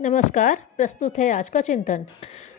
नमस्कार। प्रस्तुत है आज का चिंतन।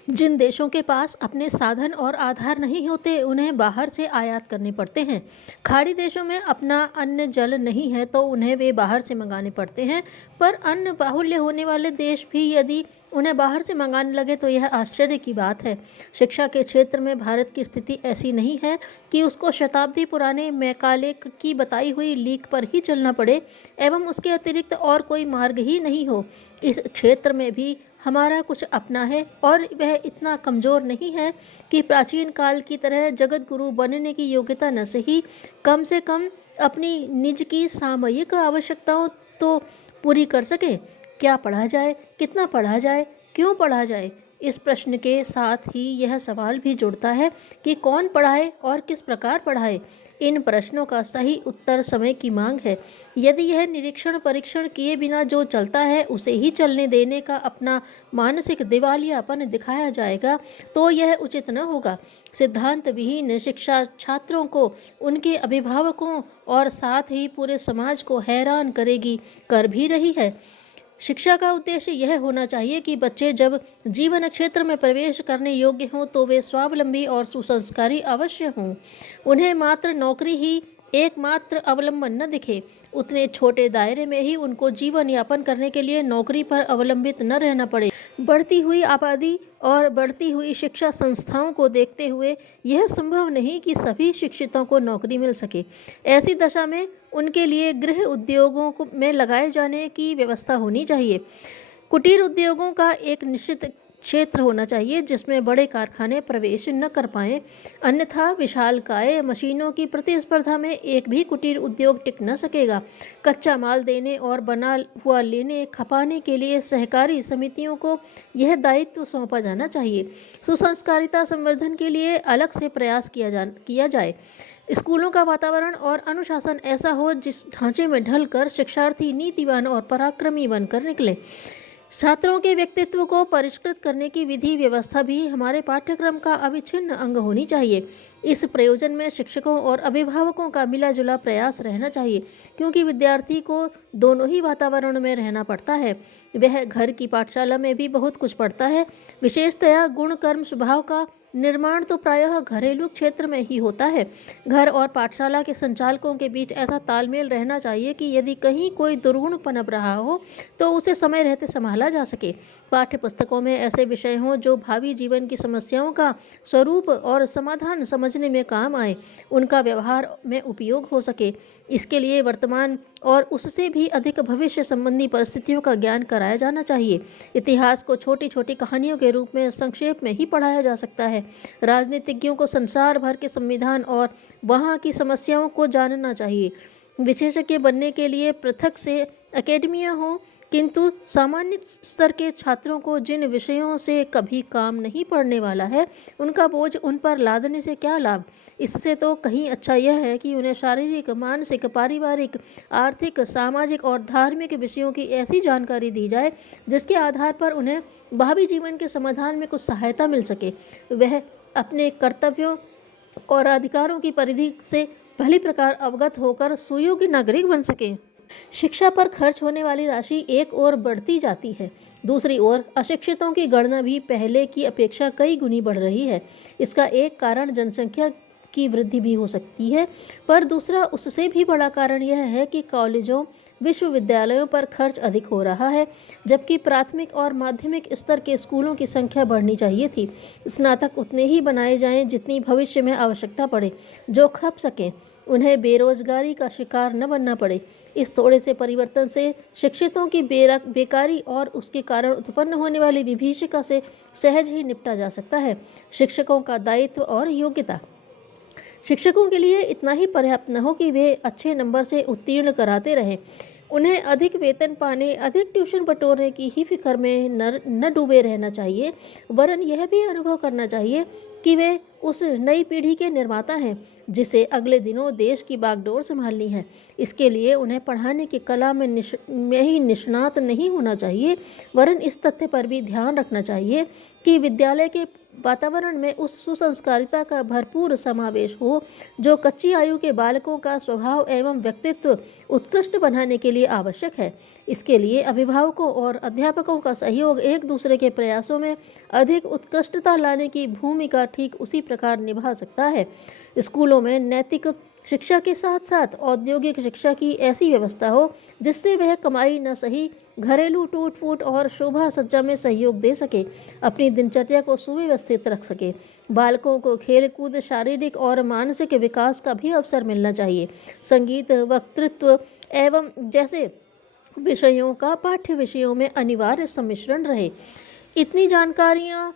जिन देशों के पास अपने साधन और आधार नहीं होते उन्हें बाहर से आयात करने पड़ते हैं। खाड़ी देशों में अपना अन्न जल नहीं है तो उन्हें वे बाहर से मंगाने पड़ते हैं। पर अन्न बाहुल्य होने वाले देश भी यदि उन्हें बाहर से मंगाने लगे तो यह आश्चर्य की बात है। शिक्षा के क्षेत्र में भारत की स्थिति ऐसी नहीं है कि उसको शताब्दी पुराने मैकाले की बताई हुई लीक पर ही चलना पड़े एवं उसके अतिरिक्त और कोई मार्ग ही नहीं हो। इस क्षेत्र में भी हमारा कुछ अपना है और वह इतना कमज़ोर नहीं है कि प्राचीन काल की तरह जगत गुरु बनने की योग्यता न सही कम से कम अपनी निज की सामयिक आवश्यकताओं तो पूरी कर सके। क्या पढ़ा जाए, कितना पढ़ा जाए, क्यों पढ़ा जाए? इस प्रश्न के साथ ही यह सवाल भी जुड़ता है कि कौन पढ़ाए और किस प्रकार पढ़ाए। इन प्रश्नों का सही उत्तर समय की मांग है। यदि यह निरीक्षण परीक्षण किए बिना जो चलता है उसे ही चलने देने का अपना मानसिक दिवालियापन दिखाया जाएगा तो यह उचित न होगा। सिद्धांत विहीन शिक्षा छात्रों को, उनके अभिभावकों और साथ ही पूरे समाज को हैरान करेगी, कर भी रही है। शिक्षा का उद्देश्य यह होना चाहिए कि बच्चे जब जीवन क्षेत्र में प्रवेश करने योग्य हों तो वे स्वावलंबी और सुसंस्कारी अवश्य हों। उन्हें मात्र नौकरी ही एकमात्र अवलंबन न दिखे। उतने छोटे दायरे में ही उनको जीवन यापन करने के लिए नौकरी पर अवलंबित न रहना पड़े। बढ़ती हुई आबादी और बढ़ती हुई शिक्षा संस्थाओं को देखते हुए यह संभव नहीं कि सभी शिक्षितों को नौकरी मिल सके। ऐसी दशा में उनके लिए गृह उद्योगों में लगाए जाने की व्यवस्था होनी चाहिए। कुटीर उद्योगों का एक निश्चित क्षेत्र होना चाहिए जिसमें बड़े कारखाने प्रवेश न कर पाएं, अन्यथा विशालकाय मशीनों की प्रतिस्पर्धा में एक भी कुटीर उद्योग टिक न सकेगा। कच्चा माल देने और बना हुआ लेने खपाने के लिए सहकारी समितियों को यह दायित्व सौंपा जाना चाहिए। सुसंस्कारिता संवर्धन के लिए अलग से प्रयास किया जाए। स्कूलों का वातावरण और अनुशासन ऐसा हो जिस ढांचे में ढलकर शिक्षार्थी नीतिवान और पराक्रमी बनकर निकले। छात्रों के व्यक्तित्व को परिष्कृत करने की विधि व्यवस्था भी हमारे पाठ्यक्रम का अविच्छिन्न अंग होनी चाहिए। इस प्रयोजन में शिक्षकों और अभिभावकों का मिला जुला प्रयास रहना चाहिए, क्योंकि विद्यार्थी को दोनों ही वातावरण में रहना पड़ता है। वह घर की पाठशाला में भी बहुत कुछ पढ़ता है। विशेषतया गुण कर्म स्वभाव का निर्माण तो प्रायः घरेलू क्षेत्र में ही होता है। घर और पाठशाला के संचालकों के बीच ऐसा तालमेल रहना चाहिए कि यदि कहीं कोई दुर्गुण पनप रहा हो तो उसे समय रहते संभाला जा सके। पाठ्य पुस्तकों में ऐसे विषय हों जो भावी जीवन की समस्याओं का स्वरूप और समाधान समझने में काम आए, उनका व्यवहार में उपयोग हो सके। इसके लिए वर्तमान और उससे भी अधिक भविष्य संबंधी परिस्थितियों का ज्ञान कराया जाना चाहिए। इतिहास को छोटी छोटी कहानियों के रूप में संक्षेप में ही पढ़ाया जा सकता है। राजनीतिज्ञों को संसार भर के संविधान और वहाँ की समस्याओं को जानना चाहिए। विशेषज्ञ बनने के लिए पृथक से एकेडमियाँ हों, किंतु सामान्य स्तर के छात्रों को जिन विषयों से कभी काम नहीं पड़ने वाला है उनका बोझ उन पर लादने से क्या लाभ। इससे तो कहीं अच्छा यह है कि उन्हें शारीरिक, मानसिक, पारिवारिक, आर्थिक, सामाजिक और धार्मिक विषयों की ऐसी जानकारी दी जाए जिसके आधार पर उन्हें भावी जीवन के समाधान में कुछ सहायता मिल सके। वह अपने कर्तव्यों और अधिकारों की परिधि से भली प्रकार अवगत होकर सुयोग्य नागरिक बन सके। शिक्षा पर खर्च होने वाली राशि एक ओर बढ़ती जाती है, दूसरी ओर अशिक्षितों की गणना भी पहले की अपेक्षा कई गुनी बढ़ रही है। इसका एक कारण जनसंख्या की वृद्धि भी हो सकती है, पर दूसरा उससे भी बड़ा कारण यह है कि कॉलेजों, विश्वविद्यालयों पर खर्च अधिक हो रहा है, जबकि प्राथमिक और माध्यमिक स्तर के स्कूलों की संख्या बढ़नी चाहिए थी। स्नातक उतने ही बनाए जाएं जितनी भविष्य में आवश्यकता पड़े, जो खप सकें, उन्हें बेरोजगारी का शिकार न बनना पड़े। इस थोड़े से परिवर्तन से शिक्षितों की बेकारी और उसके कारण उत्पन्न होने वाली विभीषिका से सहज ही निपटा जा सकता है। शिक्षकों का दायित्व और योग्यता। शिक्षकों के लिए इतना ही पर्याप्त न हो कि वे अच्छे नंबर से उत्तीर्ण कराते रहें। उन्हें अधिक वेतन पाने, अधिक ट्यूशन बटोरने की ही फिक्र में न डूबे रहना चाहिए, वरन यह भी अनुभव करना चाहिए कि वे उस नई पीढ़ी के निर्माता हैं जिसे अगले दिनों देश की बागडोर संभालनी है। इसके लिए उन्हें पढ़ाने की कला में ही निष्णात नहीं होना चाहिए, वरन इस तथ्य पर भी ध्यान रखना चाहिए कि विद्यालय के वातावरण में उस सुसंस्कारिता का भरपूर समावेश हो जो कच्ची आयु के बालकों का स्वभाव एवं व्यक्तित्व उत्कृष्ट बनाने के लिए आवश्यक है। इसके लिए अभिभावकों और अध्यापकों का सहयोग एक दूसरे के प्रयासों में अधिक उत्कृष्टता लाने की भूमिका ठीक उसी प्रकार निभा सकता है। स्कूलों में नैतिक शिक्षा के साथ साथ औद्योगिक शिक्षा की ऐसी व्यवस्था हो जिससे वह कमाई न सही घरेलू टूट फूट और शोभा सज्जा में सहयोग दे सके, अपनी दिनचर्या को सुव्यवस्थित रख सके। बालकों को खेल कूद, शारीरिक और मानसिक विकास का भी अवसर मिलना चाहिए। संगीत, वक्तृत्व एवं जैसे विषयों का पाठ्य विषयों में अनिवार्य सम्मिश्रण रहे। इतनी जानकारियाँ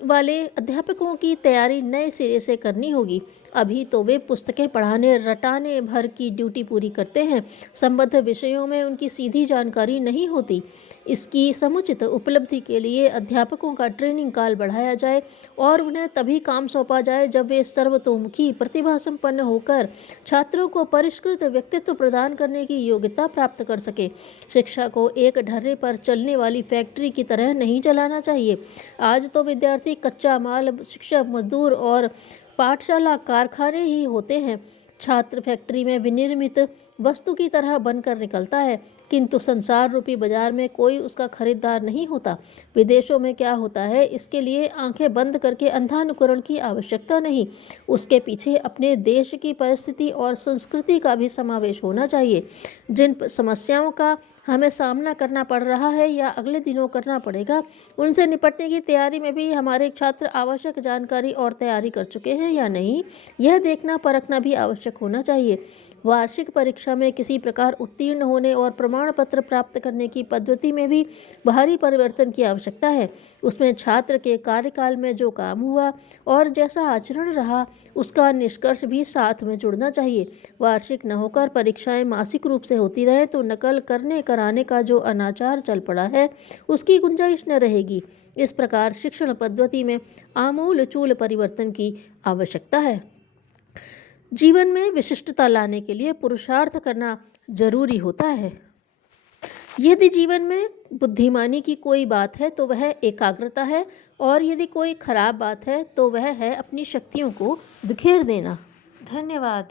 वाले अध्यापकों की तैयारी नए सिरे से करनी होगी। अभी तो वे पुस्तकें पढ़ाने रटाने भर की ड्यूटी पूरी करते हैं, संबद्ध विषयों में उनकी सीधी जानकारी नहीं होती। इसकी समुचित उपलब्धि के लिए अध्यापकों का ट्रेनिंग काल बढ़ाया जाए और उन्हें तभी काम सौंपा जाए जब वे सर्वतोमुखी प्रतिभा संपन्न होकर छात्रों को परिष्कृत व्यक्तित्व प्रदान करने की योग्यता प्राप्त कर सके। शिक्षा को एक ढर्रे पर चलने वाली फैक्ट्री की तरह नहीं चलाना चाहिए। आज तो विद्यार्थी कच्चा माल, शिक्षक मजदूर और पाठशाला कारखाने ही होते हैं। छात्र फैक्ट्री में विनिर्मित वस्तु की तरह बनकर निकलता है, किंतु संसार रूपी बाजार में कोई उसका खरीदार नहीं होता। विदेशों में क्या होता है, इसके लिए आंखें बंद करके अंधानुकरण की आवश्यकता नहीं। उसके पीछे अपने देश की परिस्थिति और संस्कृति का भी समावेश होना चाहिए। जिन समस्याओं का हमें सामना करना पड़ रहा है या अगले दिनों करना पड़ेगा, उनसे निपटने की तैयारी में भी हमारे छात्र आवश्यक जानकारी और तैयारी कर चुके हैं या नहीं, यह देखना परखना भी आवश्यक होना चाहिए। वार्षिक परीक्षा में किसी प्रकार उत्तीर्ण होने और प्रमाण पत्र प्राप्त करने की पद्धति में भी भारी परिवर्तन की आवश्यकता है। उसमें छात्र के कार्यकाल में जो काम हुआ और जैसा आचरण रहा, उसका निष्कर्ष भी साथ में जुड़ना चाहिए। वार्षिक न होकर परीक्षाएं मासिक रूप से होती रहे तो नकल करने कराने का जो अनाचार चल पड़ा है, उसकी गुंजाइश न रहेगी। इस प्रकार शिक्षण पद्धति में आमूल चूल परिवर्तन की आवश्यकता है। जीवन में विशिष्टता लाने के लिए पुरुषार्थ करना जरूरी होता है। यदि जीवन में बुद्धिमानी की कोई बात है तो वह एकाग्रता है, और यदि कोई खराब बात है तो वह है अपनी शक्तियों को बिखेर देना। धन्यवाद।